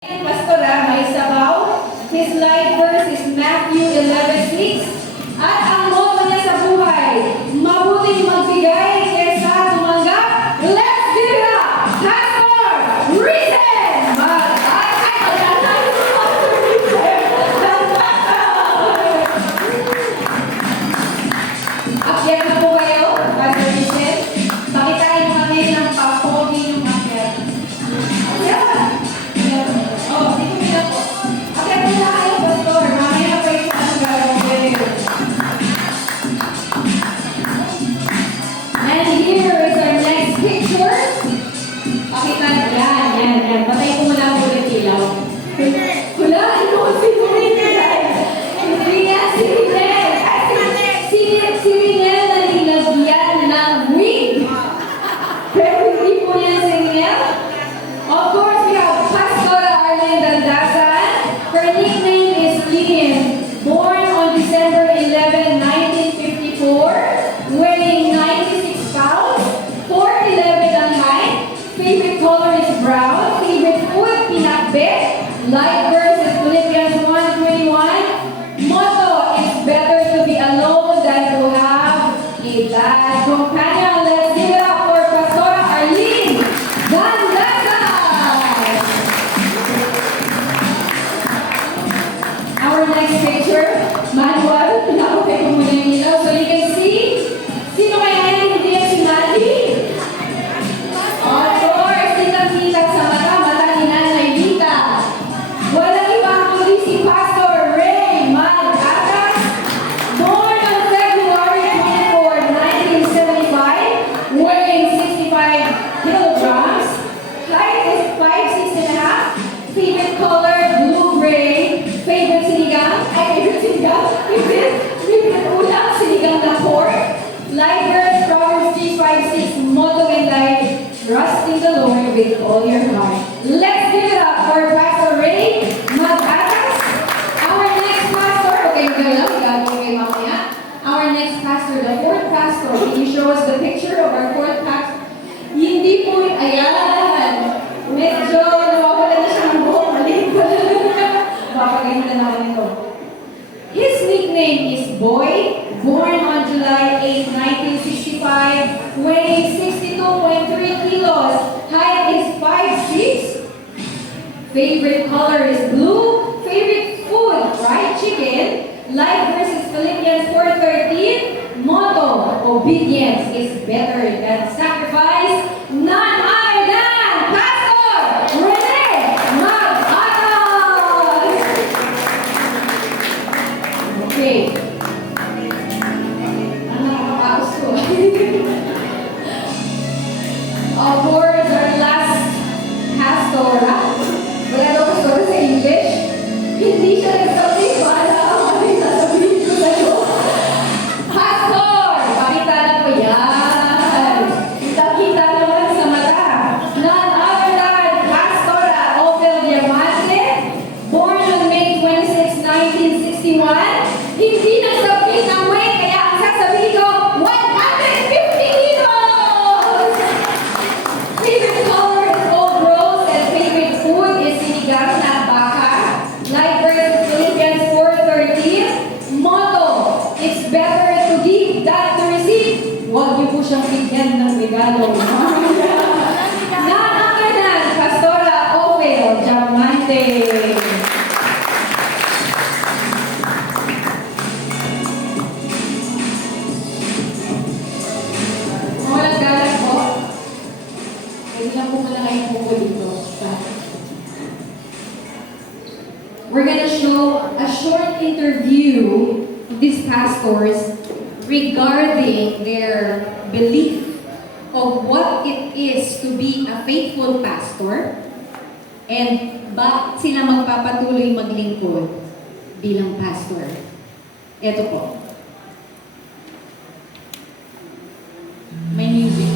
Pastora, may sabaw. His life verse is Matthew 11:6. At ang motto niya sa buhay, mabuting magbigay kaysa tumanggap. Let's give it up! Pastor Risen! Akyat na po kayo, Pastor Risen. Pakitain mo kami ng papogi yung akyat. Akyat! Oh, dito nila po. Akyat na kayo, Pastor. Mamaya pa yung anong gagawin. And here is our next picture. Pakita na. Yan. Patay ko muna po ulit ilaw. Wala, ano? Sino Rinel? Hindi yan, si Rinel. Si Rinel na nilagyan ng wig. Pero hindi po yan si Rinel. Of course, we have Pastor Arlene Dandazan. Her nickname is Lillian. Born on December 11, 1954. Weighing 96 pounds. 4'11" ang height. Favorite color is brown. Favorite food, pinakbet. Life verse is Philippians 1:21. Motto is better to be alone than to have a bad companion. Let's give it up for Pastor Arlene Dandazan. Our next picture, manual. Pinakapay ko muna yung ilaw so you can see. Sino kaya yan? Hindi yan si Mandy? Of course, kitang-kita sa mata ni Nanay Vita. Walang iba kundi si Pastor Ray Mag-Atas. Born on February 24, 1975. Weighing 65 kilograms. Height is 5'6.5". Favorite color, blue-gray. Favorite sinigang? Favorite ulam, sinigang na pork. Life verse, Proverbs 3:5-6. Motto in life, trust in the Lord with all your heart. Let's give it up for Pastor Ray Mag-Atas. Our next pastor, okay, gagawin mamaya. Our next pastor, the fourth pastor. Can you show us the picture of our fourth pastor? Hindi po, ayan. Medyo nawawala na siya ng buhok. Maliit ko lang. Papagayin na namin ito. His nickname is Boy. Born on July 8, 1965. Weighing 62.3 kilos. Height is 5'6". Favorite color is blue. Favorite food, fried chicken. Life verse is Philippians 4:13. Motto, obedience is better than sacrifice. None other than Pastor Rene Mag-Atas. Okay. Ang nakakapagos ko. Of course, our last pastor. Wala daw pastor sa English. Hindi siya nagsabi. Wala ako kami sasabihin ko sa'yo. Pastor! Pakita na po yan. Kita naman sa mata. None other than Pastor Opel Diamante. Born on May 26, 1961. Hindi nagsabi ng weight, kaya ang sasabihin ko, 150 kilos! Favorite color is gold rose and favorite food is sinigang na baka. Life verse is Philippians 4:13. Motto, it's better to give than to receive. Huwag niyo po siyang bigyan ng regalo. None other than Pastora Opel Diamante. Walang galang po. Pwede lang po muna kayong pupo dito. We're gonna show a short interview of these pastors regarding their belief of what it is to be a faithful pastor and bakit sila magpapatuloy maglingkod bilang pastor. Ito po. May music.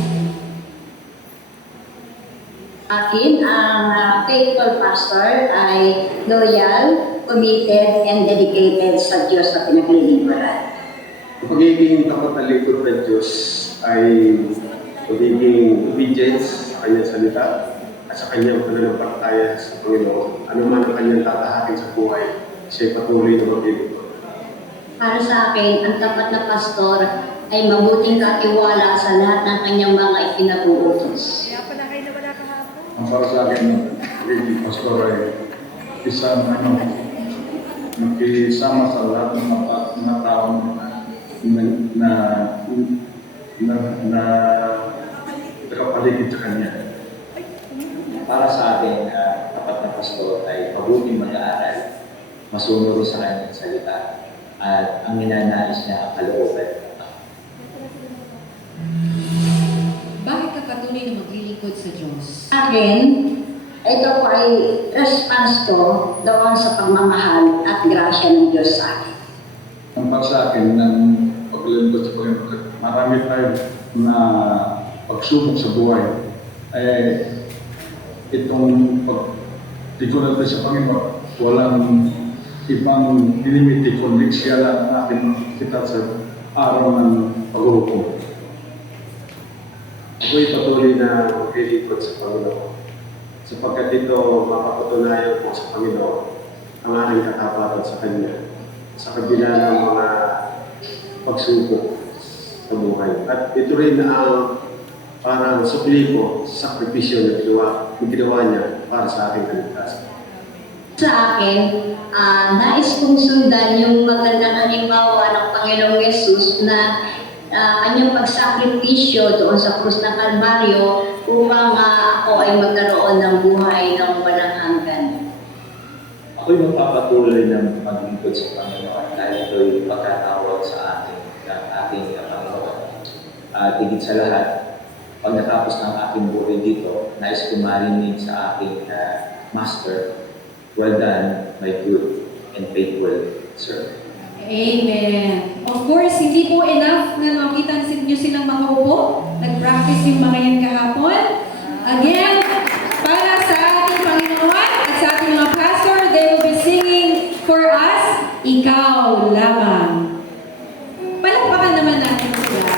Akin, ang faithful pastor ay loyal, committed, and dedicated sa Diyos na pinaglilingkuran. Pagiging takot at lingkod ng Diyos ay pagiging obedience sa kanyang salita at sa kanyang pananampalataya sa Panginoon. Ano man ang kanyang tatahakin sa buhay, siya'y patuloy na maglilingkod. Para sa akin, ang tapat na pastor ay mabuting katiwala sa lahat ng kanyang mga ipinag-uutos. Ang para sa akin, pagiging pastor ay isang nakisama sa lahat ng mga tao na nakapaligid sa kanya. Para sa atin, tapat na pastor ay mabuting mag-aaral, masunod sa kanyang salita, at ang ninanais niya ang kalooban. Bakit ka patuloy na maglilingkod sa Diyos? Sa akin, ito po ay response ko doon sa pagmamahal at grasya ng Diyos sa akin. Ang para sa akin, ng paglilingkod sa Panginoon, marami tayo na pagsubok sa buhay. Itong pagtikulan tayo sa Panginoon, walang ibang nilimiti kundi siya lang ang ating makikita sa araw ng paghuhukom. Ako'y patuloy na maglilingkod sa Panginoon. Sapagkat ito mapapatunayan ko sa Panginoon ang aking katapatan sa Kanya sa kabila ng mga pagsubok sa buhay. At ito rin ang parang sukli ko sa sakripisyo na ginawa niya para sa aking kaligtasan. Sa akin, nais kong sundan yung magandang halimbawa ng Panginoong Yesus na kanyang pagsakripisyo doon sa krus ng Kalbaryo upang ako ay magkaroon ng buhay ng walang hanggan. Ako'y magpapatuloy ng maglingkod sa Panginoon dahil ito'y pagkatawag sa atin ng ating Panginoon. At higit sa lahat, pag natapos ng aking buhay dito, nais ko marinig sa aking Master, "Well done, my good and faithful servant." Amen. Of course, hindi po enough na makita nyo silang makaupo. Nag-practice yung mga yan kahapon. Again, para sa ating Panginoon at sa ating mga pastor, they will be singing for us, Ikaw Lamang. Palakpakan naman natin sila.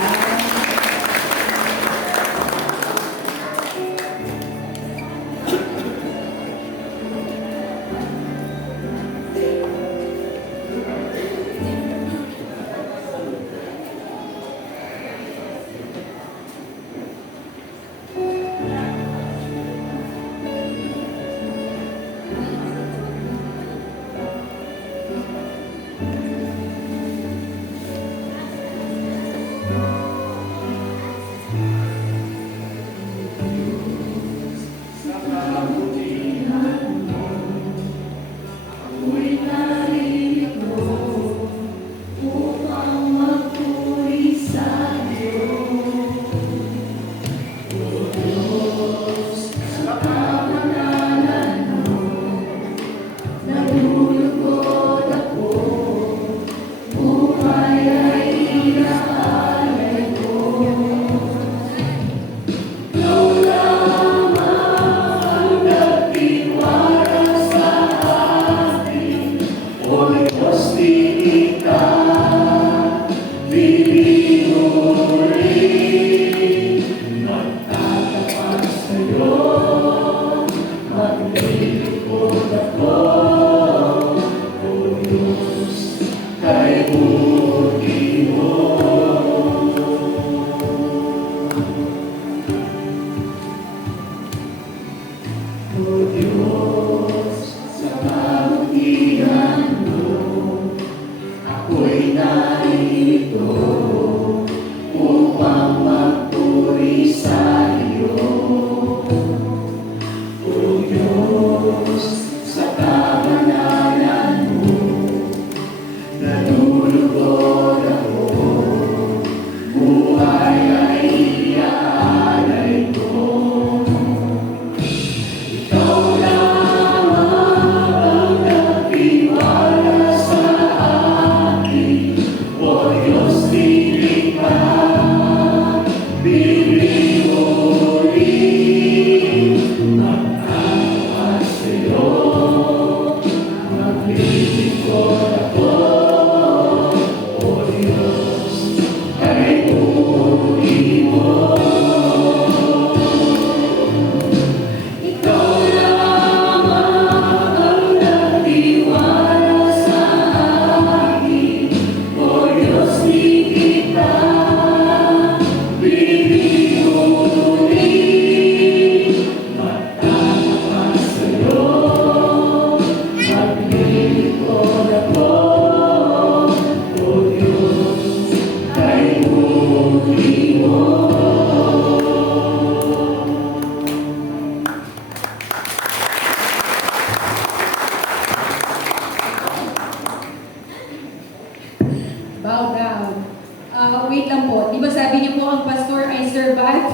wait lang po. Di ba sabi niyo po ang pastor ay servant?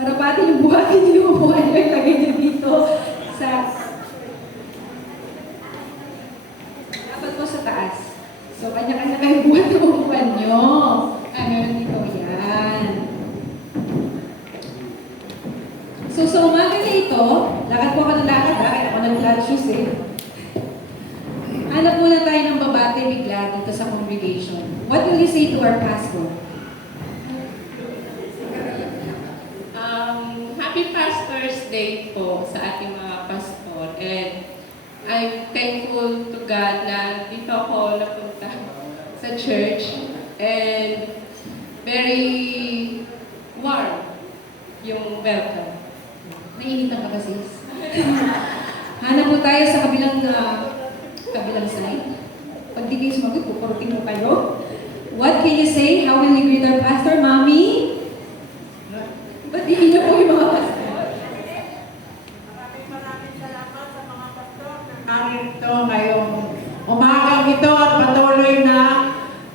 Marapati yung buhatin niyo yung upuan niyo, ilagay niyo dito sa... Dapat po sa taas. So, kanya-kanya kayong buhat ng upuan niyo. Meron dito, yan. So, sa umaga na ito, lakad po ako ng lakad, kaya ako nag-flat shoes eh. Hanap muna tayo ng babate bigla dito sa congregation. What will you say to our pastor? Happy Pastor's Day po sa ating mga pastor. And I'm thankful to God na dito ako napunta sa church. And very warm yung welcome. Nainitan ka ba, sis? Hanap po tayo sa kabilang side. Pag di kayo sumagot, pupurutin mo kayo. What can you say? How will you greet our pastor, Mommy? Ba't hindi niyo po yung mga pastor? Maraming salamat sa mga pastor na narito ngayong umagang ito at patuloy na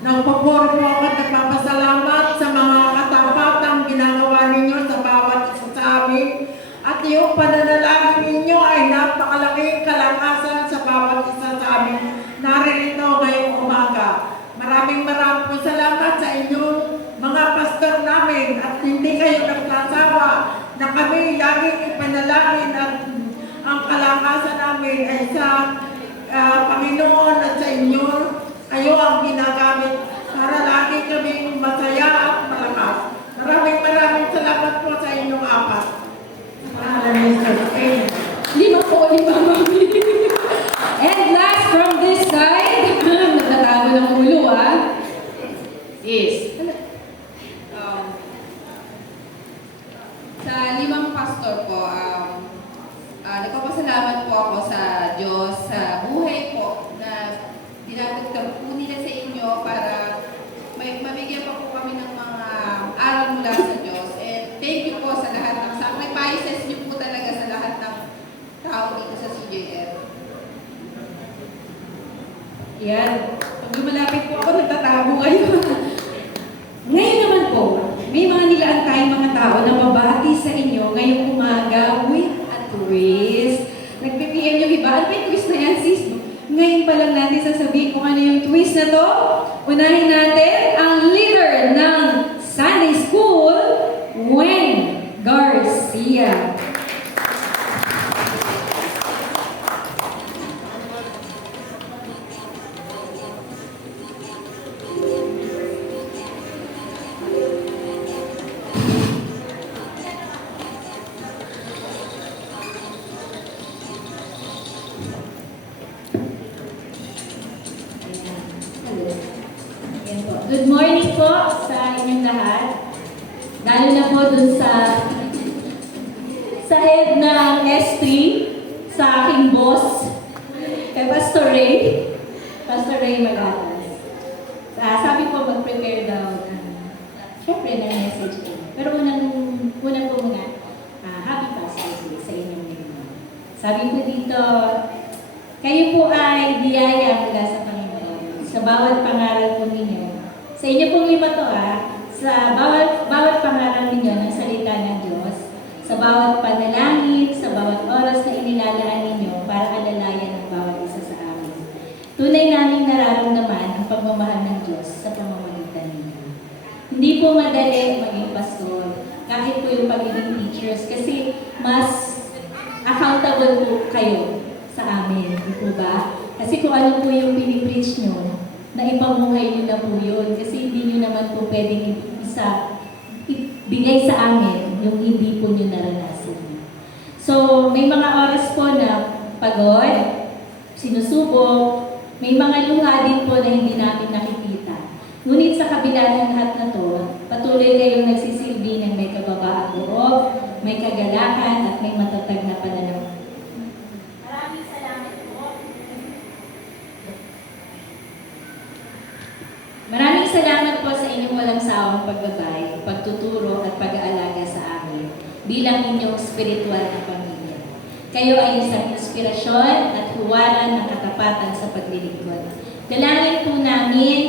nagpupuri po ako at nagpapasalamat sa mga katapatang ginagawa ninyo sa bawat isa sa amin. At yung pananalangin ninyo ay napakalaking kalakasan sa bawat isa sa amin. Narito ngayong umaga. Maraming po salamat sa inyong mga pastor namin at hindi kayo nagsasawa na kami laging ipanalangin at ang kalakasan namin ay sa Panginoon at sa inyo. Kayo ang ginagamit para lagi kaming masaya at malakas. Maraming salamat po sa inyong apat. Amen. Lima po, Mami. And last from this side, nagtatago ng ulo, Yes. Sa limang pastor po, nagpapasalamat po ako sa Diyos sa buhay po na dinatagtag po nila sa inyo para mamigyan pa po kami ng mga aral mula sa Diyos. And thank you po sa lahat ng sacrifices niyo po talaga sa lahat ng tao dito sa CJF. yan. Pag lumalapit po ako, nagtatago kayo. Ngayon naman po, may mga nilaan tayong mga tao na babati sa inyo ngayong umaga with a twist. Nagpipian yung iba. Ano ba yung twist na yan, sis? Ngayon pa lang natin sasabihin kung ano yung twist na to. Unahin natin ang leader ng Sunday School, Gwen Garcia. Good morning po sa inyong lahat. Lalo na po dun sa head ng S3, sa aking boss, kay Pastor Ray Magatas. Sabi po mag-prepare daw syempre ng message ko. Pero unang po muna, happy Pastor's Day sa inyong lingkod. Sabi po dito, kayo po ay biyaya mula sa Panginoon. Sa bawat pangaral po ninyo, sa inyo pong lima to sa bawat pangaral ninyo ng salita ng Diyos, sa bawat panalangin, sa bawat oras na inilalaan ninyo para alalayan ang bawat isa sa amin. Tunay naming nararamdaman ang pagmamahal ng Diyos sa pamamagitan ninyo. Hindi po madali maging pastor, kahit po yung pagiging teachers, kasi mas accountable po kayo sa amin, di po ba? Kasi kung ano po yung pinipreach nyo, na ipamuhay nyo na po yun. Kasi hindi nyo naman po pwedeng ibigay sa amin yung hindi po nyo naranasan. So, may mga oras po na pagod, sinusubok, may mga luha din po na hindi namin nakikita. Ngunit sa kabila ng lahat na to, patuloy kayong nagsisilbi ng may kababaang loob, may kagalakan at may matatag na pananaw. Maraming salamat po sa inyong walang sawang pagbabay, pagtuturo at pag-aalaga sa amin bilang inyong spiritual na pamilya. Kayo ay isang inspirasyon at huwaran ng katapatan sa paglilingkod. Dalangin po namin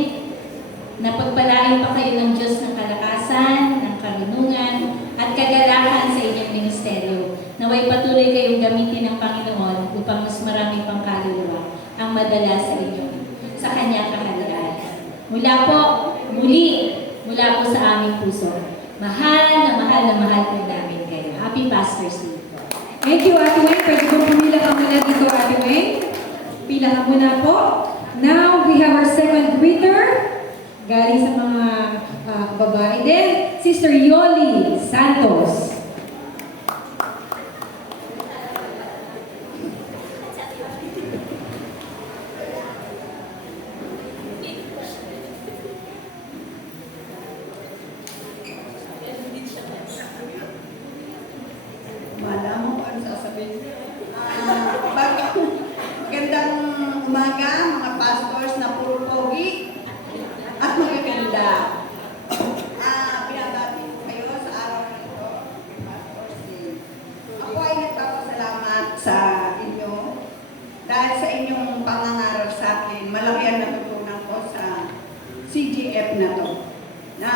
na pagpalain pa kayo ng Diyos ng kalakasan, ng karunungan, at kagalakan sa inyong ministeryo. Naway patuloy kayong gamitin ng Panginoon upang mas marami pang kaluluwa ang madala sa inyo, sa Kanyang kaharian. Mula po sa aming puso, mahal na mahal po namin kayo. Happy Pastor's Day. Thank you, Ate Weng. Pwede po pumila ka muna dito, Ate Weng. Pila ka muna po. Now, we have our second greeter. Galing sa mga babae din, Sister Yoli Santos. Wala mo ano sasabihin. Magandang umaga, mga pastors na puro pogi at magaganda. Binabati ko kayo sa araw na ito, Pastor's Day. Ako ay nagpapasalamat sa inyo dahil sa inyong pangangaral sa akin. Malaki ang natutunan ko sa CGF na to. Na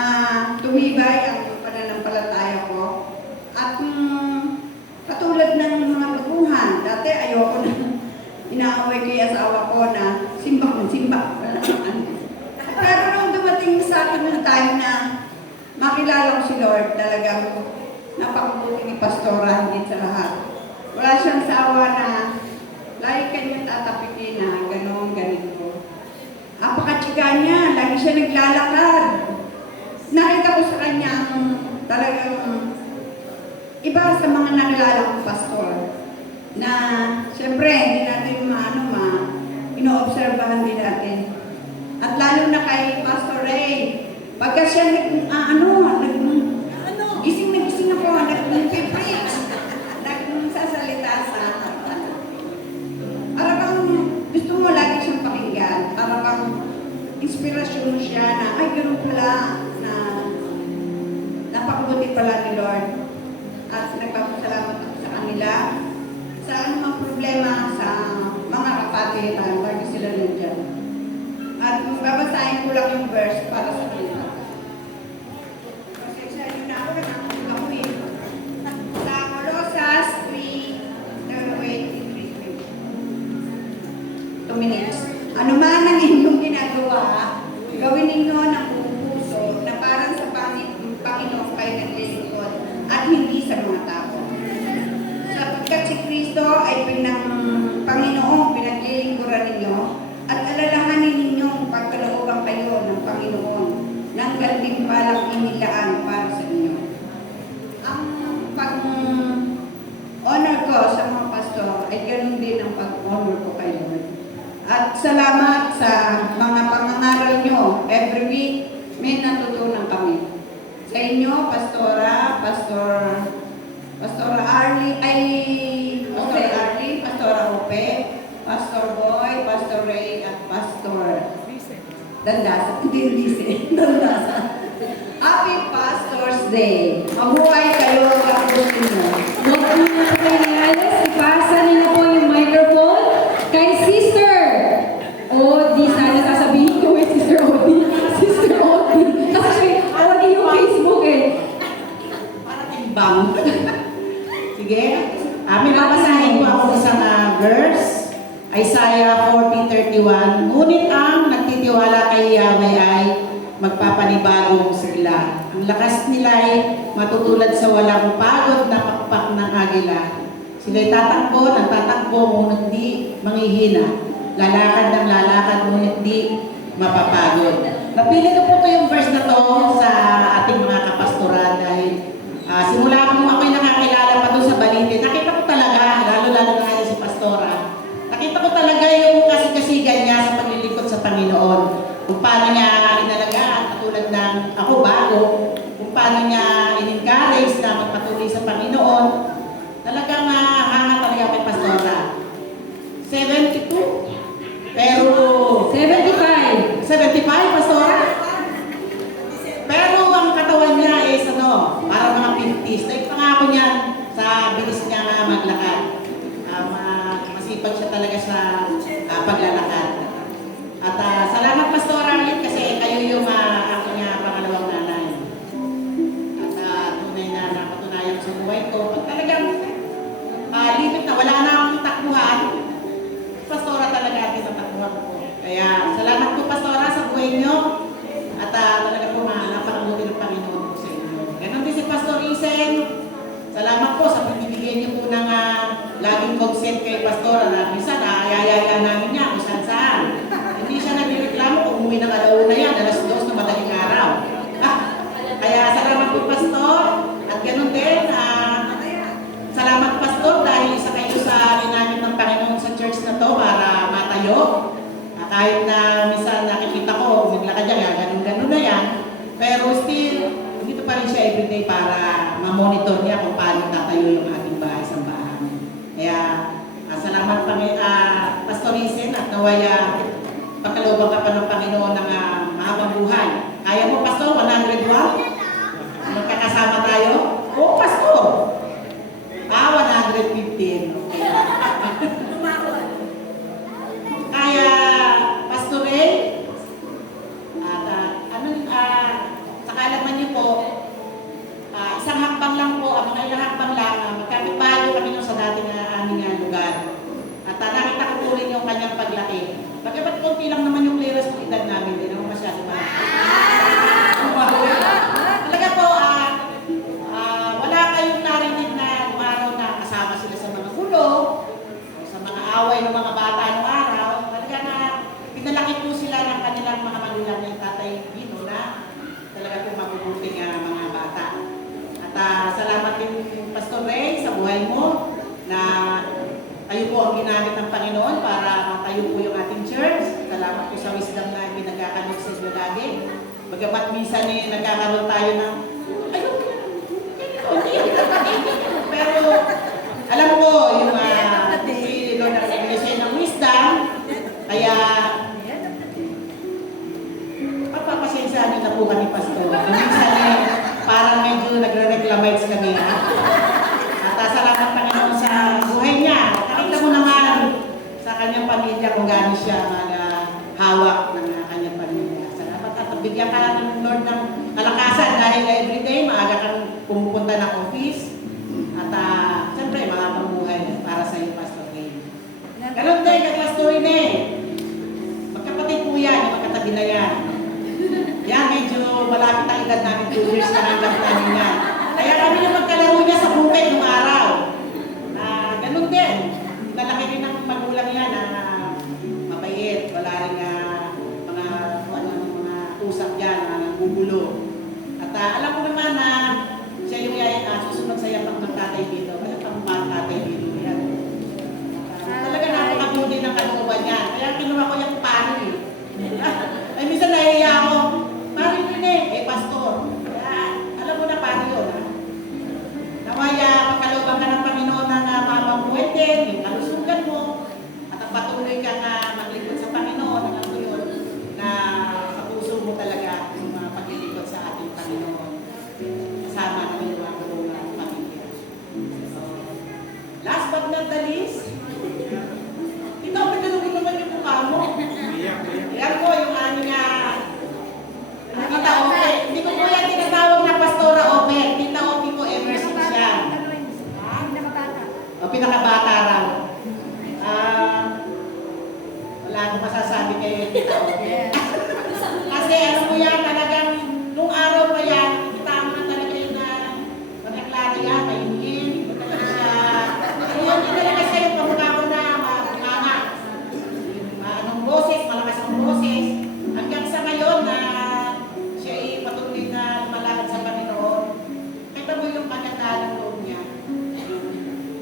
tumibay ang pananampalataya ko at katulad ng mga baguhan, dati ayoko na inaaway ko yung asawa ko na simba. Pero nung dumating sa akin ng time na makilala ko si Lord, talagang napakabuti ni Pastora higit sa lahat. Wala siyang sawa na lagi kanyang tatapikin na gano'n, ganito. Napakatsika niya, lagi siya naglalakad. Nakita ko sa kanya ang talagang iba sa mga nakilala kong pastor na siyempre hindi natin ino-obserbahan din natin. At lalo na kay Pastor Ray, pagka siya gising ako, nag-preach, nagsasalita sa para bang gusto mo lagi siyang pakinggan, para bang inspirasyon siya na ay gano'n pala na napakabuti pala ni Lord. At nagpapasalamat ako sa kanila sa anumang problema sa mga kapatiran, lagi sila nandiyan. At babasahin ko lang yung verse para sa kanila. Kasi sa inyo na ako, nakakita ko eh. Sa Colossus 3:2 minutes. Ano man ang inyong ginagawa, gawin ninyo ng buong puso na parang sa Panginoon kayo naglilingkod at hindi sa mga tao. Sapagkat si Kristo ay Panginoong pinaglilingkuran ninyo at alalahanin ninyong pagkalooban kayo ng Panginoon ng gantimpalang inilaan para sa inyo. Ang pag-honor ko sa mga pastor ay ganun din ang pag-honor ko kayo. At salamat sa mga pangangaral nyo. Every week, may natutunan kami. Sa inyo, Pastor Arlie, Pastor Ope, Pastor Boy, Pastor Ray, at Pastor Dandasa. Dandasa. Happy Pastor's Day. Mabuhay kayo, kapusin mo. Huwag po na kayo ni Alice, ipasa nila po yung microphone kay Sister Odi. Sana sasabihin ko Sister Odi. Sister Odi. Kasi Odi yung Facebook eh. Bang. Sige. Babasahin ko ako isang verse. Isaiah 40:31. Ngunit ang nagtitiwala kay Yahweh ay magpapanibagong sigla. Ang lakas nila ay matutulad sa walang pagod na pakpak ng agila. Sila'y tatakbo, ngunit di manghihina. Lalakad ng lalakad, ngunit di mapapagod. Napili ko po ito yung verse na to sa ating mga kapastoran dahil simula nung ako'y nakakilala pa doon sa Balite, nakita ko talaga, lalo-lalo na ngayon si Pastora, nakita ko talaga yung kasigasigan niya sa paglilingkod sa Panginoon. Kung paano niya inalagaan, katulad ng ako bago, kung paano niya in-encourage na magpatuloy sa Panginoon, talagang hanga talaga kay Pastora. 72. Pero 75. 75, Pastora? Pero ang katawan niya is para mga 50s. Pangako niya sa bilis niya maglakad. Masipag siya talaga sa paglalakad. At salamat Pastora kasi kayo yung bigyan niyo po ng laging consent kay Pastora na minsan ayayaya namin niya kung saan. Hindi siya nagreklamo kung umuwi ng alauna yan, alas 2 na madaling araw. Kaya salamat po, Pastor. At ganun din, salamat, Pastor, dahil isa kayo sa ginamit ng Panginoon sa church na to para matayo. Kahit na minsan nakikita ko, naglakad yan, ganun-ganun na yan. Pero still, dito pa rin siya everyday para ma-monitor niya kung paano tatayo yung ating bahay sa bahay. Kaya, salamat Pastor Isen, at nawaya pagkalooban ka pa ng Panginoon ng mahabang buhay. Kaya mo, Pastor, 101? Magkakasama tayo? Oo, Pastor! 115. Kaya, Pastor Ray, sa kaalaman niyo po, isang hakbang lang po, mga ilang hakbang lang, magkapit-bahay po kami sa dating aming lugar. At nakita ko po rin yung kanyang paglaki. Pagkabat konti lang naman yung clearance ng edad namin, hindi naman masyado ba? Talaga po, wala kayong narinig na araw na kasama sila sa mga gulo, sa mga away ng mga bata ng araw. Talaga na pinalaki po sila ng kanilang mga magulang ng Tatay Gino na talaga po mabubuting mga bata. At salamat din, Pastor Ray, sa buhay mo na kayo po ang ginamit ng Panginoon para matayo po yung ating church. Salamat po sa wisdom na pinagkakaroon sa inyo lagi. Bagamat minsan nagkakaroon tayo ng pero alam ko yung si Lord ang siya ng wisdom, kaya pagpapasensya niyo na po kami, Pastor. Minsan parang medyo nagre-reclamites kami. At salamat, Panginoon, sa buhay niya. Nakita mo naman sa kanyang pamilya kung gaano siya hawak ng kanyang pamilya. Salamat at bigyan ka ng Lord ng kalakasan dahil everyday maaga kang pumupunta ng office. At siyempre, mga pambuhay para sa iyo, Pastor Ray. Ganun din kay Pastor Ray. Magkapatid po yan, yung magkatabi na yan. Yan, medyo malapit ang edad namin, 2 years na hanggang namin yan. Kaya kami na magkalaro niya sa bukid ng araw. Ganun din. Lalaki rin ng magulang yan na mabait. Wala rin mga usap yan, nagugulo. At alam ko naman na siya yung susunod sa yapak ng Tatay dito. Kaya pang Tatay dito yan. Talaga napakabuti ng kalooban niya. Kaya kinuha ko yung pari. Ay, minsan nahihiya ako. Pari din Pastor. Kaya alam mo na pari yun. Nawaya, magkalooban ka ng Panginoon ng mamamuhay din, yung kalusugan mo, at patuloy ka na maglingkod sa Panginoon. Alam ko yun, na sa puso mo talaga yung paglilingkod sa ating Panginoon. Kasama na yung mga tulungan ng pamilya. So, last but not the least, ito, pinanugin naman yung mukha mo. Yan po yung aming Tita Ope. Hindi ko po yan tinatawag na Pastora Ope. Tita Ope po ever since siya. O, pinakabata raw. Wala akong masasabi kay Tita Ope. Kasi ano po yan, talagang nung araw pa yan, kita mo na talaga yung magkaklaro yan, mahingin. Hindi talaga siya yung pamukha ko na manganga. Anong boses, malakas ang boses. Hanggang sa ngayon na siya ay patuloy na lumalakad sa Panginoon, kita mo yung kagandahan ng loob niya.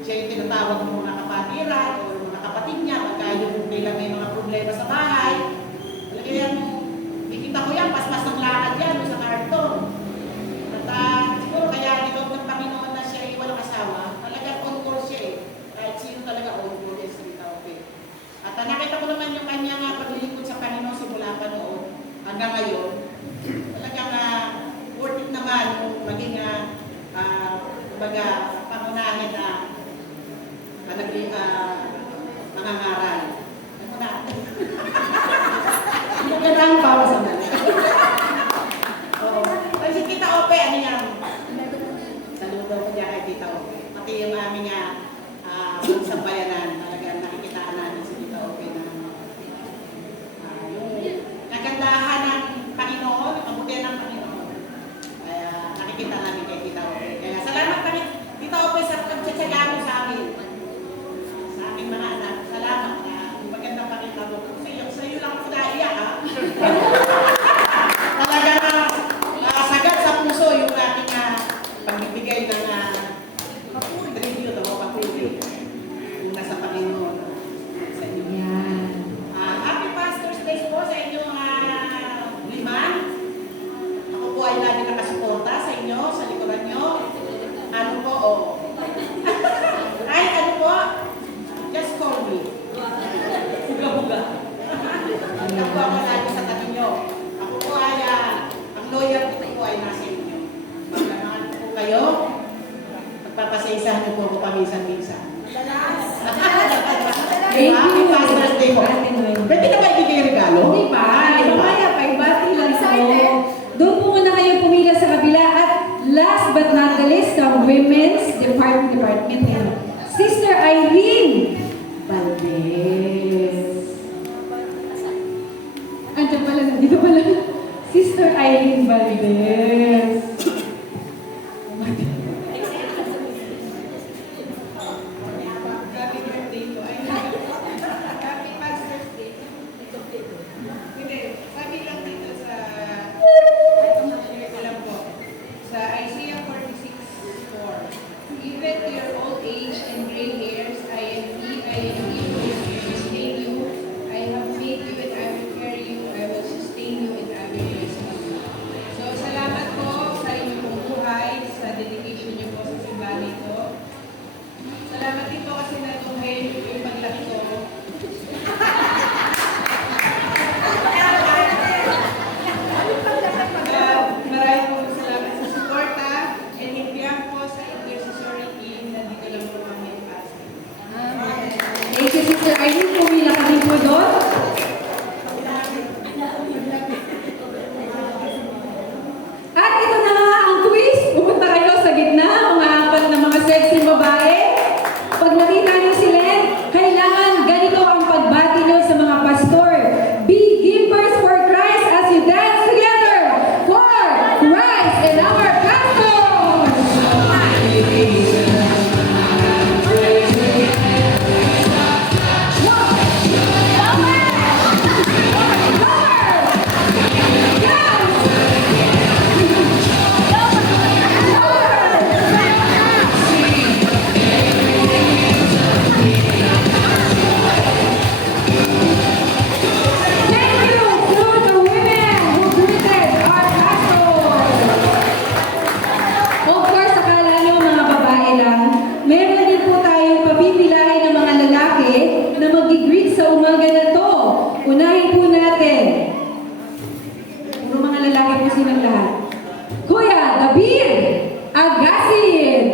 Siya yung tinatawag ng mga kapatiran o mga kapatid niya, pagka yung nila may mga problema sa bahay. Talaga yan, ikita ko yan, pas-pas ng lakad yan sa karton. At siguro kaya nilog ng Panginoon na siya ay walang asawa, talagang on-call siya eh. Kahit sino talaga on-call yan sa Tita Ope. At nakita ko naman yung kanyang paglilingkod sa Panginoon simula pa noon hanggang ngayon. Talagang worth it naman yung maging kumbaga pangunahin na nangangaral. Ano na? Magandang pa ako sa mga. Oo. Kasi Tita Ope, ano yan? Saludo ko niya kay Tita Ope. Pati yung aming sa bayanan, talagang nakikitaan namin si Tita Ope na yung kagandahan ng Panginoon, yung kabutihan ng Panginoon. Kaya nakikita namin kay Tita Ope. Kaya salamat kami, Tita Ope, sa pagtsatsaga mo sa po ako lagi sa tabi nyo. Ako po ay, ang lawyer ko po ay nasa inyo. Magkakaroon po kayo, magpapasaysahan niyo po ako paminsan-minsan. Thank Diba? you. Pastor's Day po. Ate Noel. Pwede na ba ibigay regalo? Hindi pa. Hindi pa. Mamaya pa. Ibati lang ako. Doon po muna kayo pumila sa kabila. At last but not the least, ang Women's Department. Sister Irene Valdez. Andiyan pala, nandito pala. Sister Irene Valdez. Happy birthday po. Ay, happy Pastor's Day. Hindi, sabi lang dito sa, share lang po, sa Isaiah 46:4. Even to your old age and gray hairs, I am he who is to sustain you. I have made you and I will carry you. I will sustain you and I will rescue you. So, salamat po sa inyong pong buhay, sa dedication niyo po sa simbahan ito. Salamat din po kasi nabuhay yung paglaki ko. Maraming po salamat sa suporta and hindi po sa intercessory team na dito lang po kami pastor. Thank you, Sister Irene. Pumila kami po doon. At ito na nga ang quiz. Pupunta kayo sa gitna, umaapat na mga sexy babae. Pag nakita niyo sila, kailangan ganito ang pagbati niyo sa mga pastor. Be givers for Christ as you dance together for Christ and our pastors. Thank you to the women who greeted our pastors. Of course, akala nyo mga babae lang, meron din po tayong pabibilahin ng mga lalaki na mag-greet sa umaga na to. Unahin po natin. Puro mga lalaki po silang lahat. Kuya David Agasid.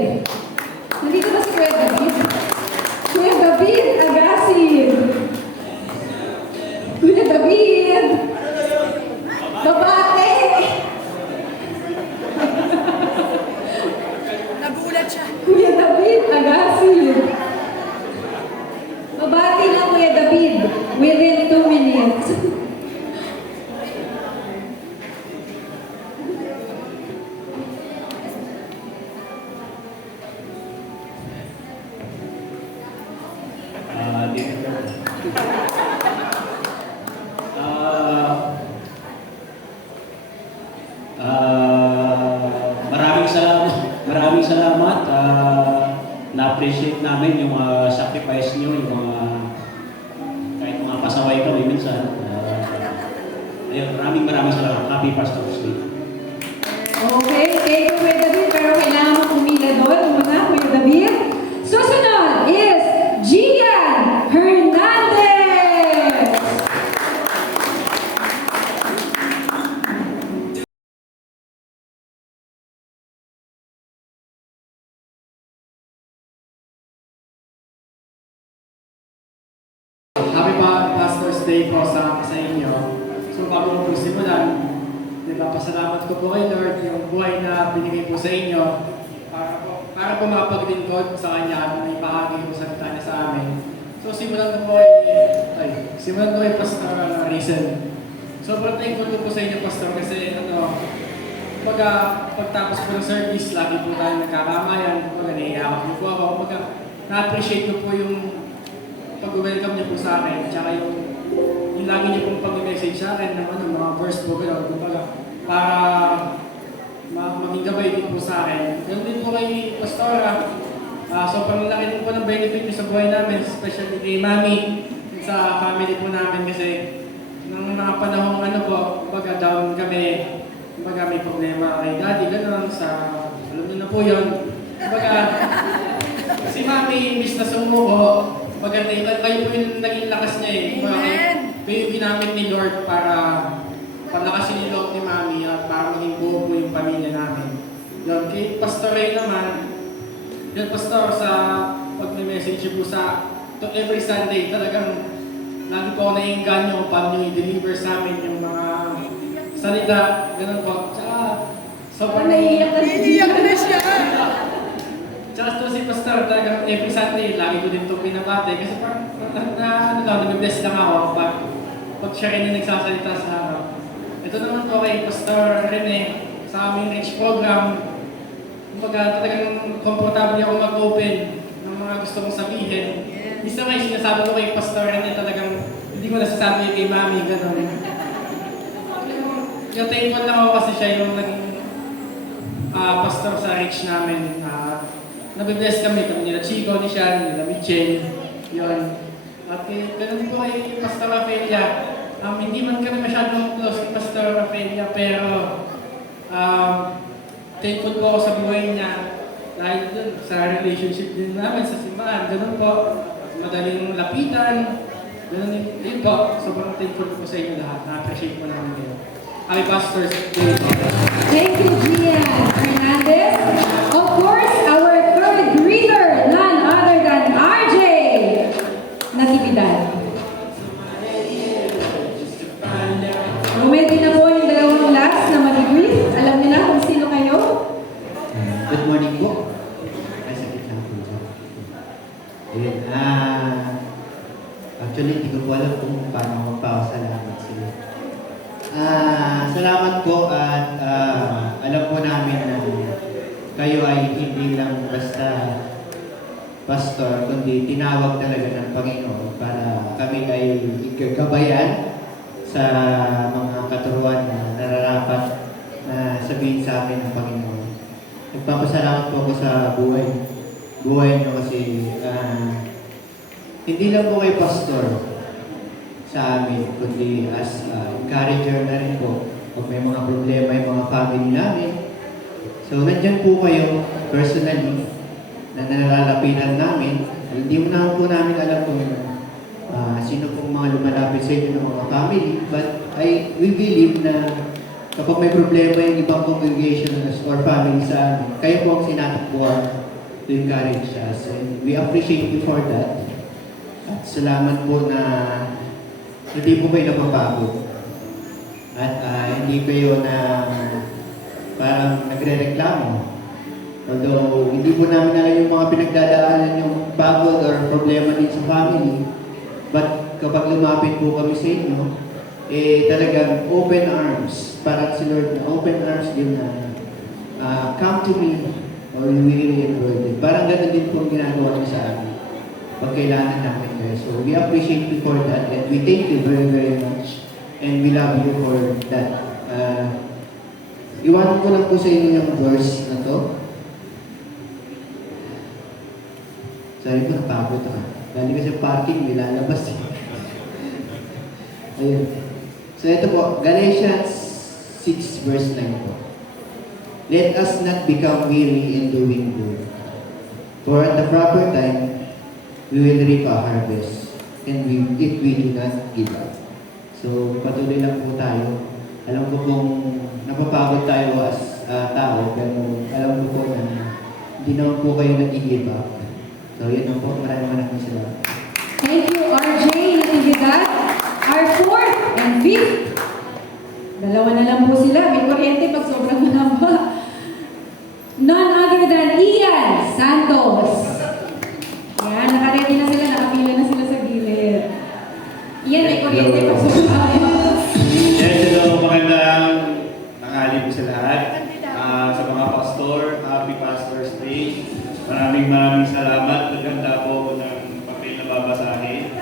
Nandito ba si Kuya David? Kuya David Agasid. Kuya David! Babate! Nagulat siya. Kuya David Agasid. Babati lang Kuya David within 2 minutes. Dito maraming salamat. Na-appreciate namin yung sacrifice nyo, yung mga kahit mga pasaway kami minsan. Ayun, maraming salamat. Happy Pastor's Day. Okay, thank you Kuya David, pero kailangan mo pumila doon muna, Kuya David. Susunod is Gian Hernandez! Happy Pastor's Day po sa inyo. So bago po simulan, pasalamat ko po kay Lord yung buhay na binigay po sa inyo para po makapaglingkod sa Kanya at may bahagi po sa niya sa amin. So simulan ko po kay Pastor Risen. Sobrang thankful ko po sa inyo, Pastor, kasi pagtapos po ng service, lagi po tayo nagkakamayan, naiiyak niyo po ako, na-appreciate ko po yung pag-welcome niyo po sa akin, tsaka yung lagi niyo pong pag-message sa akin ng mga verse po, para maging gabay din po sa akin. Ganun din po kay Pastora, sobrang laki din po ng benefit niyo sa buhay namin, especially kay Mami, sa family po namin kasi nung mga panahong down kami, may problema kay Daddy, gano'n, alam niyo na po yun. Si Mami, imbis na sumuko, kayo po yung naging lakas niya eh. kayo yung ginamit ni Lord para palakasin yung loob ni Mami at para maging buo po yung pamilya namin. Yun, kay Pastor Ray naman, yun Pastor, sa pag-message po sa to every Sunday, talagang lagi po ako naiinganyo paano nyo i-deliver sa amin yung mga salita, ganun po. Tsaka, sobrang Naiiyak na siya. Tsaka to si Pastor, talagang every Sunday, lagi ko din itong pinabate. Kasi parang, nag-bless lang ako pag siya rin yung nagsasalita sa harap. Ito naman po kay Pastor Rene, sa aming Rich program. Kumbaga, talagang komportable ako mag-open ng mga gusto kong sabihin. Minsan may sinasabi ko kay Pastor Rene, talagang hindi ko nasasabi kay Mami, gano'n. Yung thankful lang ako kasi siya yung naging pastor sa Rich namin. Nabibless kami nila Chico, ni Sean, nila Mitchell, yun. At ganun po kay Pastor Rafaelia. Hindi man kami masyadong close kay Pastor Rafaelia, pero thankful po ako sa buhay niya dahil dun sa relationship din namin sa simbahan. Ganun po, madaling lapitan, ganun yun po. Sobrang thankful po sa inyo lahat. Na-appreciate po namin yun. Happy Pastor's Day. Thank you, Gian Hernandez. Of course, our third greeter, none other than RJ Natividad. Ready na po yung dalawang last na mag-greet. Alam niyo na kung sino kayo? Good morning po. Ay, sakit lang po. Ayun, actually, hindi ko po alam kung paano magpapasalamat sila. Salamat po at alam po namin na kayo ay hindi lang basta pastor, kundi tinawag talaga ng Panginoon para kami ay igagabayan sa mga katuruan na nararapat na sabihin sa amin ng Panginoon. Nagpapasalamat po ako sa buhay niyo kasi hindi lang po kay pastor sa amin, kundi as encourager na rin po kung may mga problema yung mga family namin. So, nandyan po kayo personally na nalalapitan namin. Hindi mo na po namin alam kung sino pong mga lumalapit sa inyo ng mga family, but we believe na kapag may problema yung ibang congregation or family sa amin, kayo po ang sinatakbuhan to encourage us. And we appreciate you for that. At salamat po na hindi po kayo napapagod. At hindi kayo na parang nagre-reklamo. Although hindi po namin alam yung mga pinagdadaanan yung pagod or problema din sa family. But kapag lumapit po kami sa inyo, talagang open arms. Parang si Lord na open arms din na come to me or you will be embroidered. Parang ganun din po ang ginagawa niyo sa amin pag kailangan namin kayo. So we appreciate you for that and we thank you very, very much. And we love you for that. Iwanan ko lang po sa inyo yung verse na to. Sorry po, napagod ako. Dahil kasi parking, nilalabas. Ayun. So ito po, Galatians 6 verse 9 po. Let us not become weary in doing good. For at the proper time, we will reap a harvest. And if we do not give up. So patuloy lang po tayo. Alam ko pong napapagod tayo as tao, pero alam ko po na hindi naman po kayo nag-give up. So, yun lang po. Maraming salamat. Thank you, RJ Natividad. Our fourth and fifth. Dalawa na lang po sila. May kuryente pag sobrang mahaba. None other than Ian Santos. Yan, nakaredy na sila. Nakapila na sila sa gilid. Ian, may kuryente pag sobrang mahaba. Yes, hello. Magandang tanghali po sa lahat. Sa mga pastor, happy Pastor's Day. Maraming salamat. Naganda po ng papel na babasahin.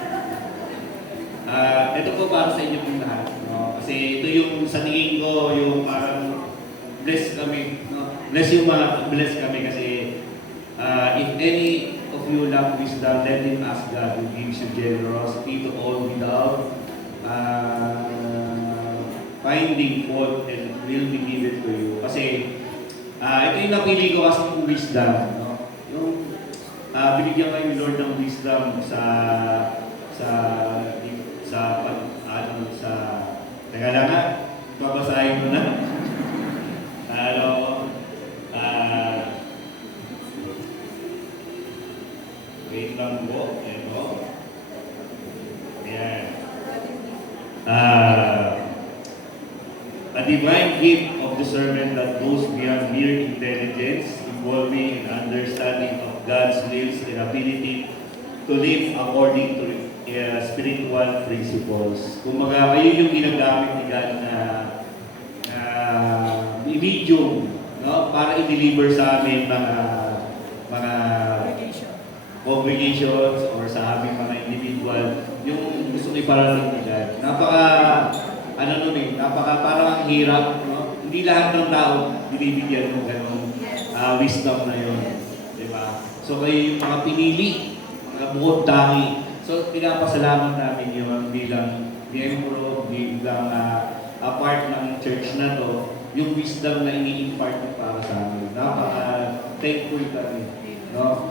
Ito po para sa inyo pong lahat. No? Kasi ito yung sa tingin ko, yung parang bless kami. No? Bless kami kasi if any of you lack wisdom, let him ask God who gives you generosity to all without finding fault and will be given to you. Kasi ito yung napili ko kasi yung wisdom. No? Yung binigyan kayo ni Lord ng wisdom sa ano sa... Teka lang nga, babasahin ko na. Ano, wait lang po. Ito. Ayan. A divine gift of discernment that goes beyond mere intelligence, involving an understanding of God's wills and ability to live according to spiritual principles. Kumbaga, kayo yung ginagamit ni God na medium, no? Para i-deliver sa amin mga congregations or sa aming mga individual yung gusto ni parating ni God. Parang ang hirap, no? Hindi lahat ng tao binibigyan ng ganun wisdom na yun. Diba? So kayo yung mga pinili, mga bukod tangi. So pinapasalamat namin yun bilang miyembro, bilang part ng church na to, yung wisdom na ini-impart niyo para sa amin. Napaka-thankful kami. No?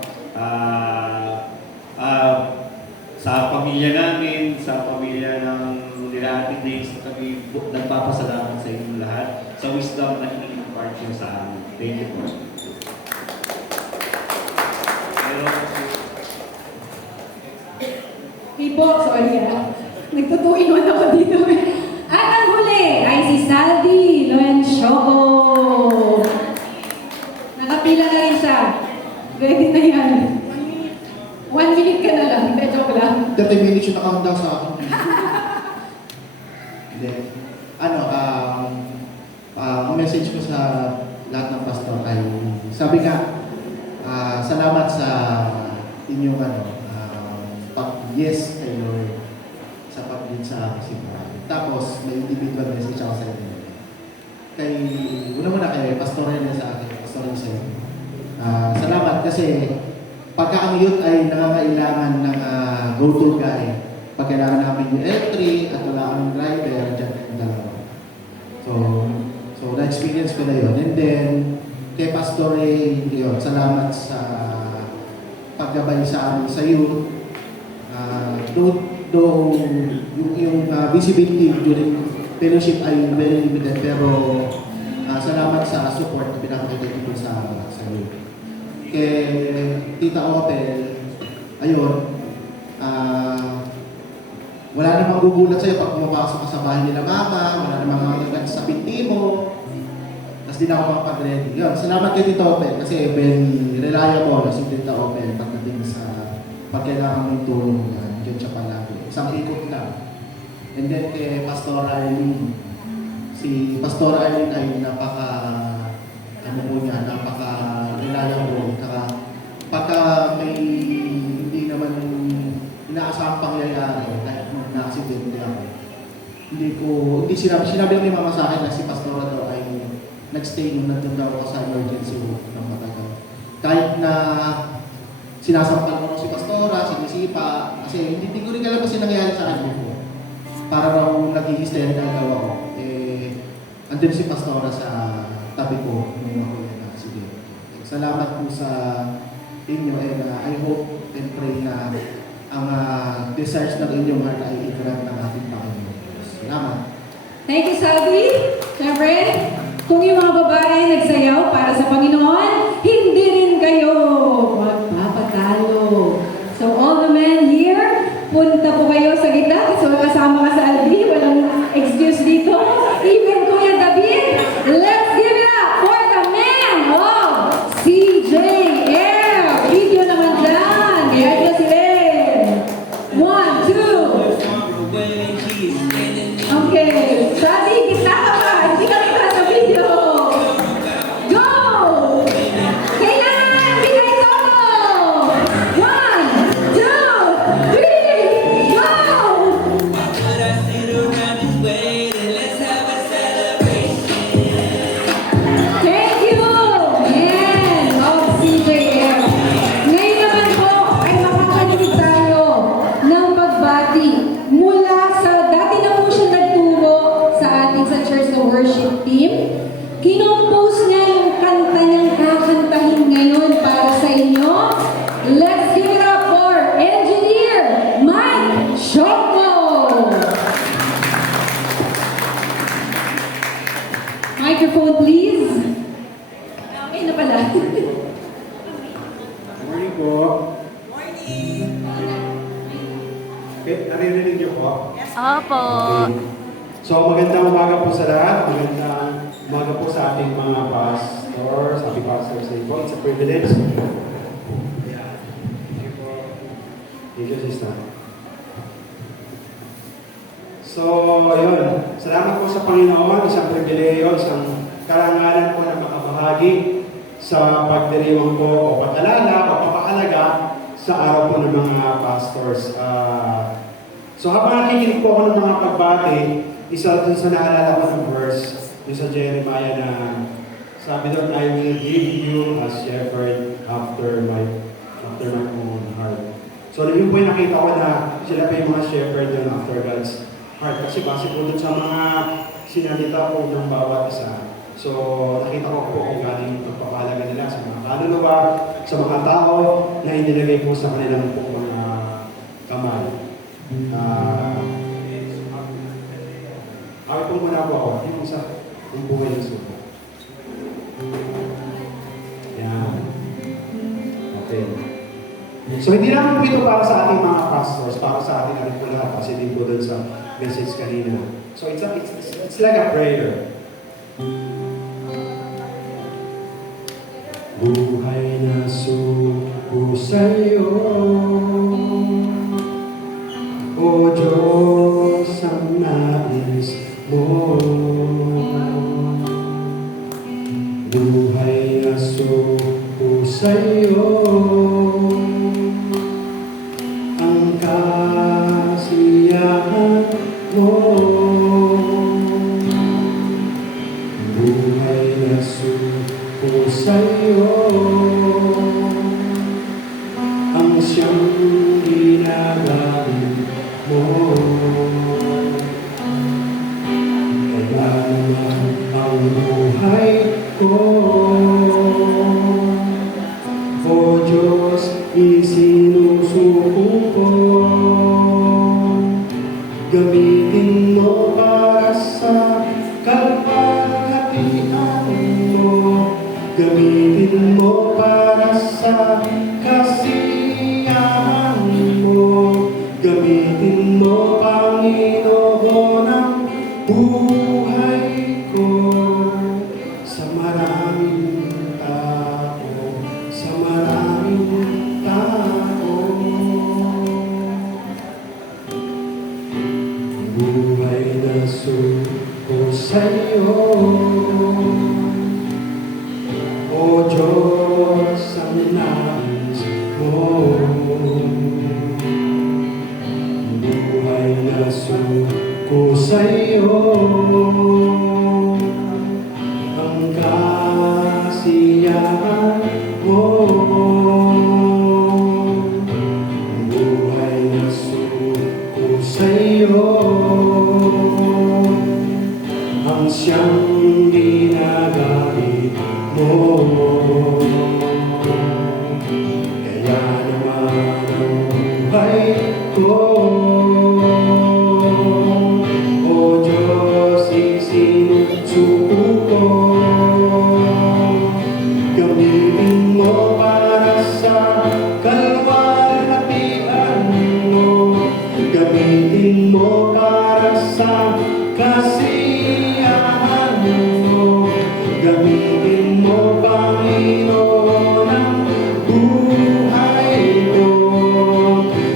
Sa pamilya namin, sa pamilya ng nila Ate Grace, kami nagpapasalamat sa inyong lahat sa wisdom na ini-impart niyo sa amin. Thank you po. Ibo, sorry nagtutuiwan ako dito. At ang huli ay si Saldi Loenchoco. Nakapila na rin siya. Ready na yan. 1 minute ka na lang. Hindi, joke lang. 30 minutes yung nakahanda sa akin. Hindi. Ang message ko sa lahat ng pastor ay, sabi nga, salamat sa inyong yes kay Lord sa pag-lead sa aking simbahan. Tapos, may individual message ako sa inyo. Una kay pastor na sa akin, pastor na sa inyo. Salamat kasi pagka ang youth ay nangangailangan ng go-to guy, pag kailangan namin yung L3 at wala kaming driver, dyan yung dalawa. So na-experience ko na yun. And then, kay Pastor yun, salamat sa paggabay sa amin sa youth. Though yung visibility during fellowship ay very limited, pero salamat sa support na pinakakita dito sa youth. Kay Tita Opel, ayun, wala namang magugulat sa'yo pag pumapasok ka sa bahay nila mama, wala namang magaganda sa pinti mo, tapos di na ako makapag-ready. Yun, salamat kay Tita Opel kasi very reliable si Tita Opel pagdating sa pagkailangan mong tulong yan. Diyan siya palagi. Isang ikot lang. And then kay Pastor Arlene, si Pastor Arlene ay napaka-reliable. Pagka may hindi naman inaasahang pangyayari, kahit na-accident ako, hindi sinabi lang ni Mama sa akin na si Pastora daw ay nag-stay nung nandun daw ako sa emergency room ng matagal. Kahit na sinasampal ko si Pastora, sinisipa, kasi hindi ko rin alam kasi nangyayari sa akin before. Para raw nag-i-hysterical daw ako. Andun si Pastora sa tabi ko nung ako yung accident. Salamat po sa inyo and I hope and pray na ang desires ng inyong heart ay i-grant ng ating Panginoon. Salamat. Thank you, Salvi. Siyempre, kung yung mga babae nagsayaw para sa Panginoon, hindi rin kayo magpapatalo. So all the men here, punta po kayo sa gitna. So kasama ka sa Albi, walang excuse dito. Even Kuya David, let's give it up for the man of CJL. Video naman dyan. Kaya ito sila. 1, 2. Okay. Sabi, gitna ka pa. Hindi ka kita sa video. Go! Kailangan, bigay todo! 1, 2, 3, go! Thank you, man of CJL. Ngayon naman po ay makakarinig tayo ng pagbati mula sa dati na po siya nagturo microphone, please. Okay na pala. Morning po. Okay, naririnig niyo po? Opo. Okay. So, magandang umaga po sa lahat. Magandang umaga po sa ating mga pastors, happy pastors day po. It's a privilege. Yeah. Thank you po. Thank you, sister. So, ayun. Salamat po sa Panginoon. Isang pribileyo, isang karangalan po na makabahagi sa pagdiriwang po o pag-alala o papakalaga sa araw po ng mga pastors. So habang nakikinig po ako ng mga pagbati, isa dun sa naalala ko ng verse, yung sa Jeremiah na sabi doon, I will give you a shepherd after my own heart. So yun po yung nakita ko na sila pa yung mga shepherd yun after God's heart. Kasi base po dun sa mga sinalita po ng bawat isa. So, nakita ko po kung galing yung pagpapahalaga nila sa mga kaluluwa, sa mga tao na inilagay po sa kanilang po mga kamay. Awit po muna po ako. Yung sa yung buhay ng suko. Yan. Okay. So, hindi naman po ito para sa ating mga pastors, para sa ating ating po lahat, kasi din po dun sa message kanina. So, it's like a prayer. Buhay na suko sa'yo, O Diyos, ang nais mo. Buhay na suko sa'yo, ang kasiyahan mo. Buhay na suko sa'yo, ang siyang ginagaling mo. Kaya naman ang buhay ko, O Diyos, isinusuko ko. Gamitin mo para sa kalwalhatian mo. Gamitin mo para sa kasiyahan mo. Gamitin mo, Panginoon, ang buhay ko sa maraming tao, sa maraming tao. Buhay na suko sa'yo, O Diyos, ang nais mo. Buhay na suko sa'yo, ang kasiyahan mo. Buhay na suko sa'yo, ang siyang ginagamit mo. Kaya naman ang buhay ko, O Diyos, isinusuko ko. Gamitin mo para sa kalwalhatian mo. Gamitin mo para sa kasiyahan mo. Gamitin mo, Panginoon, ang buhay ko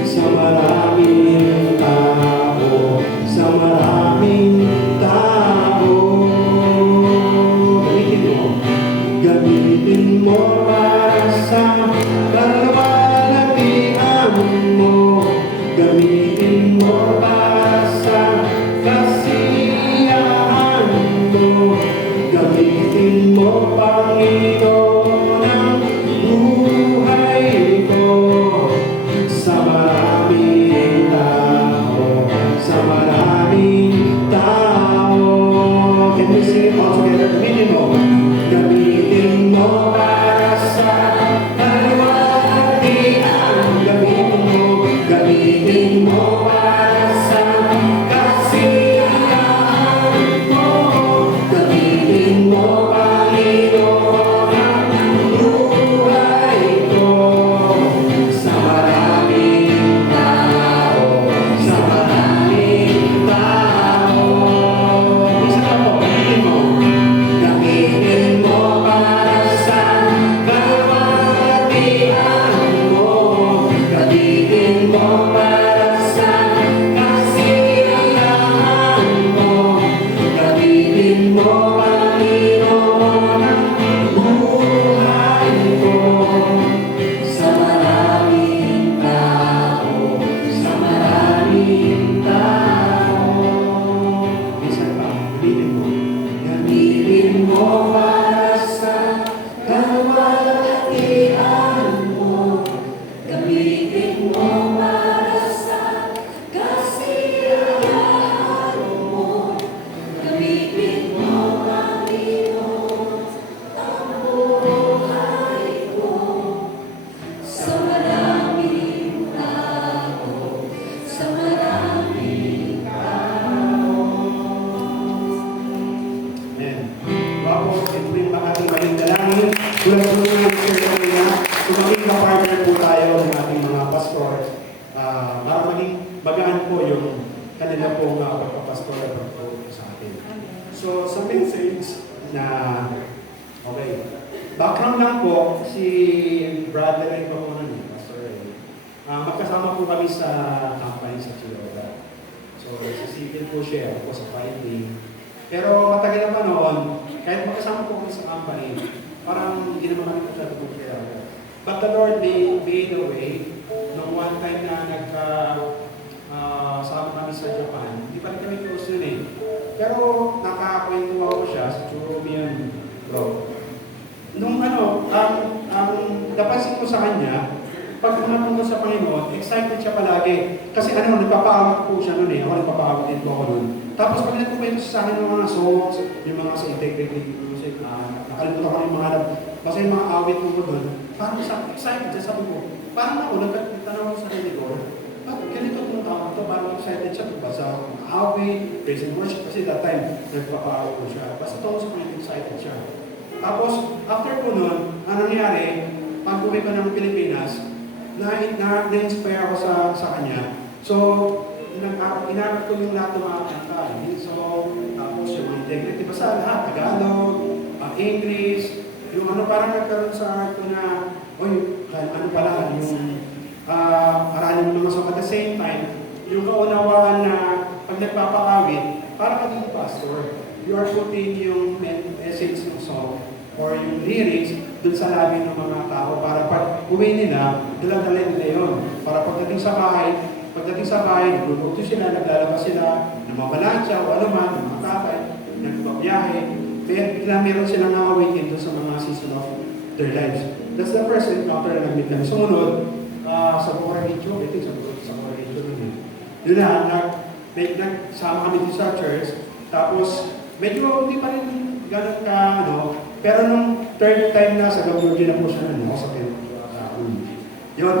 sa maraming tao, sa maraming tao. Gamitin mo para sa kalwalhatian mo. Gamitin mo para sa kasiyahan tulad po nga yung share ko na, kung maging ka-partner po tayo ng ating mga pastor, para maging magaan po yung kanila pong pagpapastor at pagpapastor sa atin. So, sa message na, okay, background lang po, si brother Ray po po nun, Pastor Ray. Magkasama po kami sa company sa Chiloda. So, sa civil po siya, ako sa fighting. Pero matagal na noon, kahit magkasama po kami sa company, parang hindi naman kami masyado po siya. But the Lord made a way. Nung one time na sama kami sa Japan, hindi pa rin kami close nun eh. Pero nakakwento ako siya sa Churumian bro. Nung ang napansin ko sa kanya, pag naman ko sa Panginoon, excited siya palagi. Kasi nagpapaawit po siya nun eh. Ako nagpapaawit din po ako nun. Tapos pag nagkukwento siya sa akin ng mga songs, yung mga sa integrity music, nakalimutan ko yung mga basta yung mga awit ko doon, parang excited siya. Sabi ko, parang ako nagtanong ko sa sarili ko, bakit ganito kung tawag ito? Parang excited siya. Basta awit, praise and worship. Kasi that time, nagpapaawit ko siya. Basta tawag sa kanya, excited siya. Tapos, after po nun, ang nangyari, pag uwi ko ng Pilipinas, na-inspire ako sa kanya. So, inarap ko yung lahat ng mga kanta. So, tapos yung mga integrity, basta lahat, Tagalog, English, yung parang nagkaroon sa heart ko na, pala, yung aralin ng mga song. At the same time, yung kaunawaan na pag nagpapakawit, para maging pastor, you are putting yung message ng song or yung lyrics dun sa labi ng mga tao para pag uwi nila, dala-dala nila yun. Para pagdating sa bahay, nagluluto sila, naglalabas sila, namamalansya o anuman, namatakay, nagbabiyahe. Bigla meron silang nakawitin dun sa mga season of their lives. That's the first encounter na nag-meet kami. Sumunod, sa Borahicho, I think sa Borahicho nun eh. Yun na, nagsama kami dito sa church, tapos medyo hindi pa rin ganun ka, pero nung third time na, sa Gawin na po siya nun, sa yun,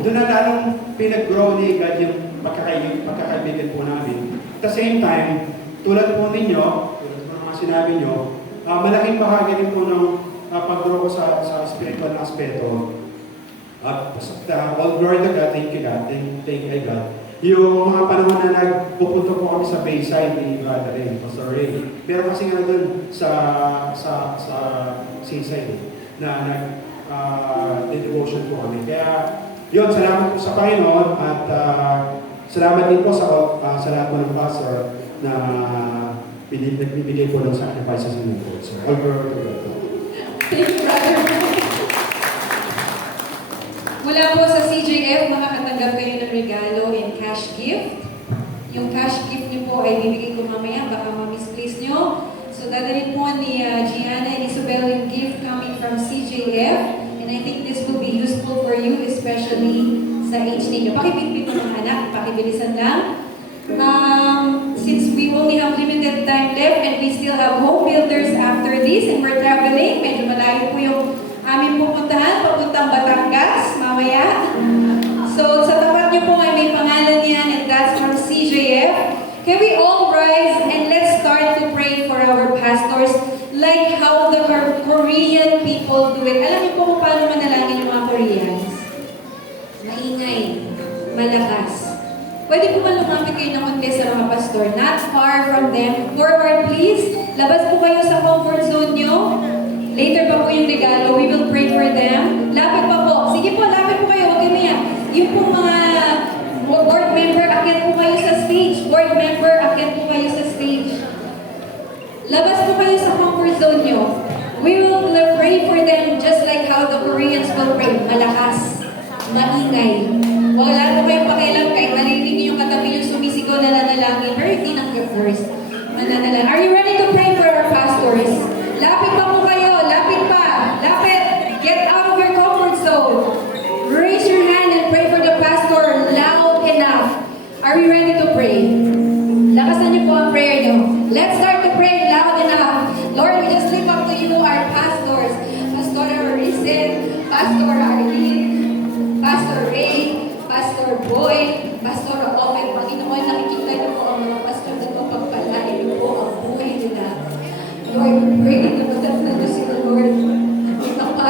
doon na lalong pinag-grow ni God yung pagkakaibigan po namin. At the same time, tulad po ninyo, tulad po ng mga sinabi nyo, malaking bahagi rin po ng pag-grow ko sa spiritual na aspeto. All glory to God, thank you God, thank you God. Yung mga panahon na nagpupunto po kami sa Bayside ni Brother Ray, Pastor Ray. Pero kasi nga doon sa Seaside na devotion po kami. Kaya yun, salamat po sa Panginoon at salamat din po sa lahat po ng pastor na nagbibigay po ng sacrifices ng po. So, all glory to God. Thank you, Brother. Mula po sa CJF, makakatanggap kayo ng regalo and cash gift. Yung cash gift niyo po ay bibigay ko mamaya, baka ma-misplace niyo. So dadalhin po ni Gianna and Isabel yung gift coming from CJF. And I think this will be useful for you, especially sa age ninyo. Pakibitbit mo mga anak, pakibilisan lang. Since we only have limited time left and we still have home builders after this and we're traveling, medyo malayo po yung aming pupuntahan, papuntang Batangas, mamaya. So, sa tapat niyo po ay may pangalan yan and that's from CJF. Can we all rise and let's start to pray for our pastors like how the Korean people do it. Alam niyo po kung paano manalangin yung mga Koreans? Maingay, malakas. Pwede po ba lumapit kayo ng konti sa mga pastor? Not far from them. Forward please. Labas po kayo sa comfort zone nyo. Later pa po yung regalo. We will pray for them. Lapit pa po. Sige po, lapit po kayo. Huwag kayo miyak. Yung po mga board member, akyat po kayo sa stage. Board member, akyat po kayo sa stage. Labas po kayo sa comfort zone nyo. We will pray for them just like how the Koreans will pray. Malakas. Maingay. Wala po kayong pakialam kahit narinig niyo yung katabi yung sumisigaw na nanalangin. Pero hindi nang first. Mananalangin. Are you ready to pray for our pastors? Lapit pa po kayo. Lapit pa. Lapit. Get out of your comfort zone. Raise your hand and pray for the pastor loud enough. Are we ready to pray? Lakasan niyo po ang prayer niyo. Let's start to pray loud enough. Lord, we just lift up to you our pastors. Pastor Arisen, Pastor Arlene, Pastor Ray, Pastor Boy, Pastor Owen. Panginoon, nakikita niyo po ang mga pastor na mapagpalain niyo po ang buhay nila. Lord, we pray na matatanda sila, Lord. Ipapasok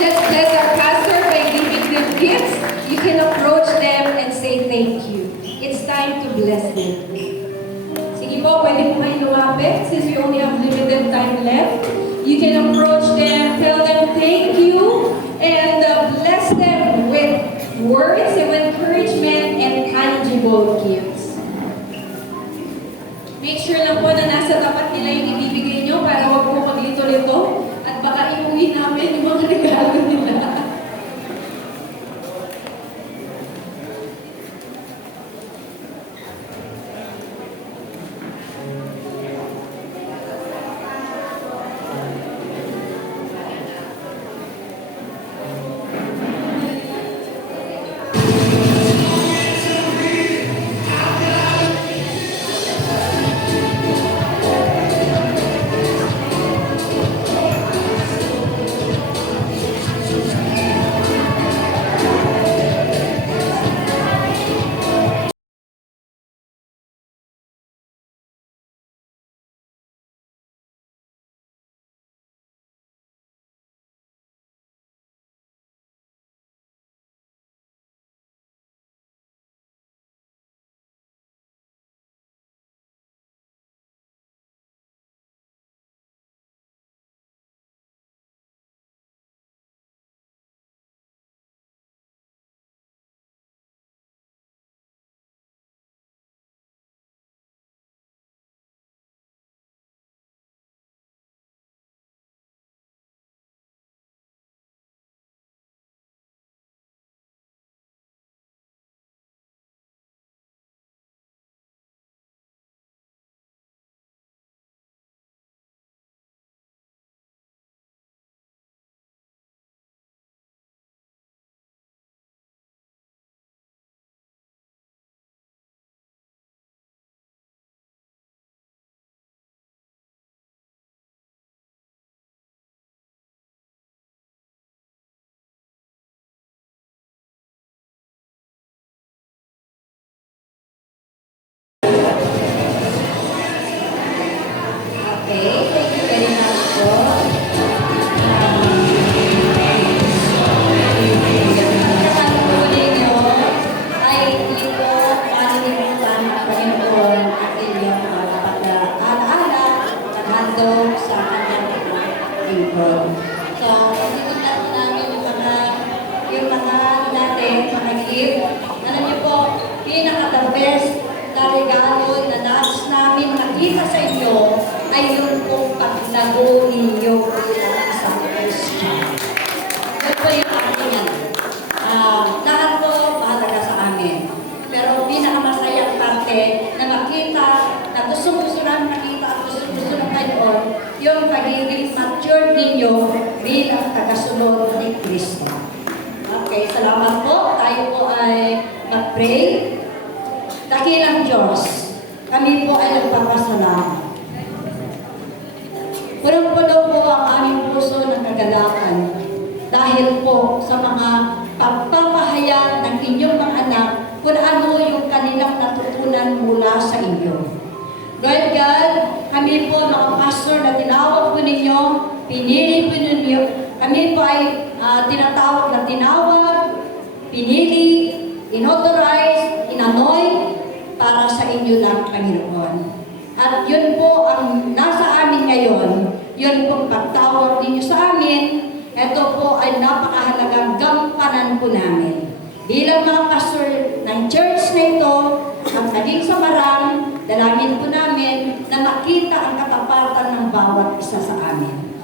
Let's bless our pastor by giving them gifts. You can approach them and say thank you. It's time to bless them. Sige po, pwede po kayo lumapit since we only have limited time left. You can approach them, tell them thank you, and bless them with words of encouragement and tangible gifts. Make sure lang po na nasa tapat nila yung ibibigay nyo para wag po maglito-lito at baka iuwi namin yung mga regalo nila.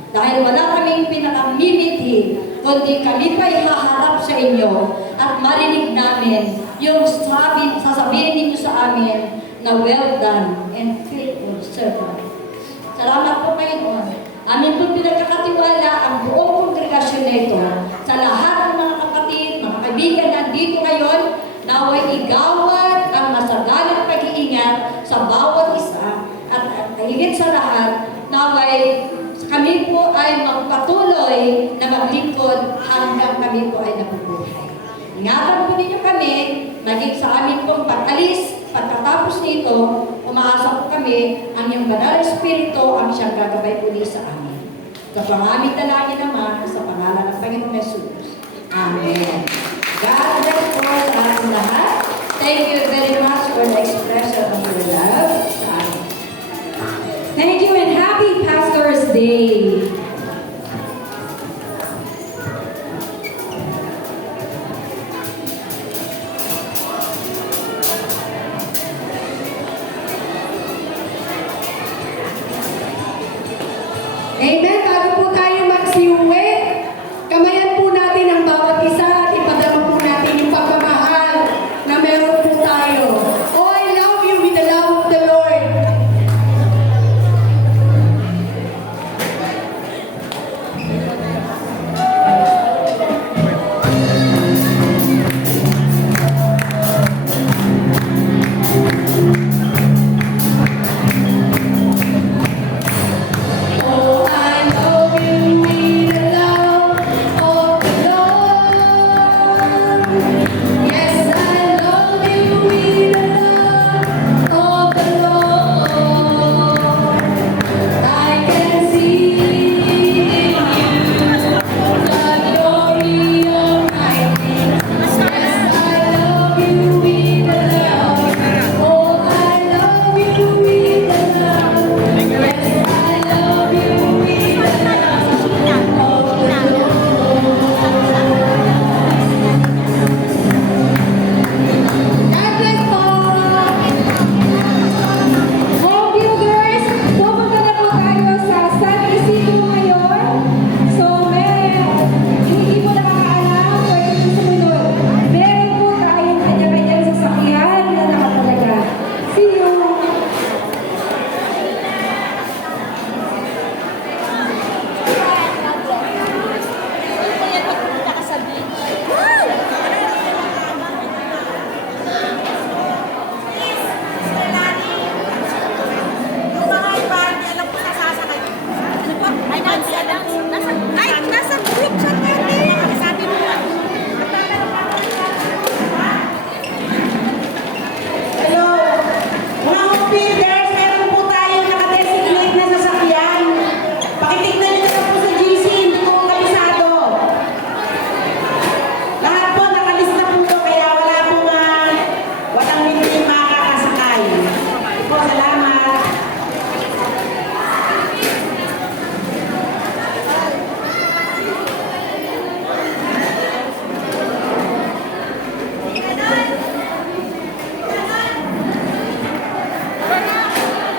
Dahil wala kaming pinakamimiti, kundi kami pa'y haharap sa inyo at marinig namin yung sasabihin ninyo sa amin na well done and faithful servant. Salamat po kayo. Amin po pinagkakatiwala ang buong kongregasyon na ito sa lahat ng mga kapatid, mga kaibigan na dito ngayon, naway igawad ang masagalang pag-iingat sa bawat isa at higit sa lahat, naway kami po ay magpatuloy na maglingkod hanggang kami po ay nabubuhay. Ingatan po ninyo kami, naging sa amin pong pag-alis, pagkatapos nito, umaasa po kami ang iyong banal Espiritu ang siyang gagabay po sa amin. Sa pangamit na lagi naman, sa pangalan ng Panginoon Thank you.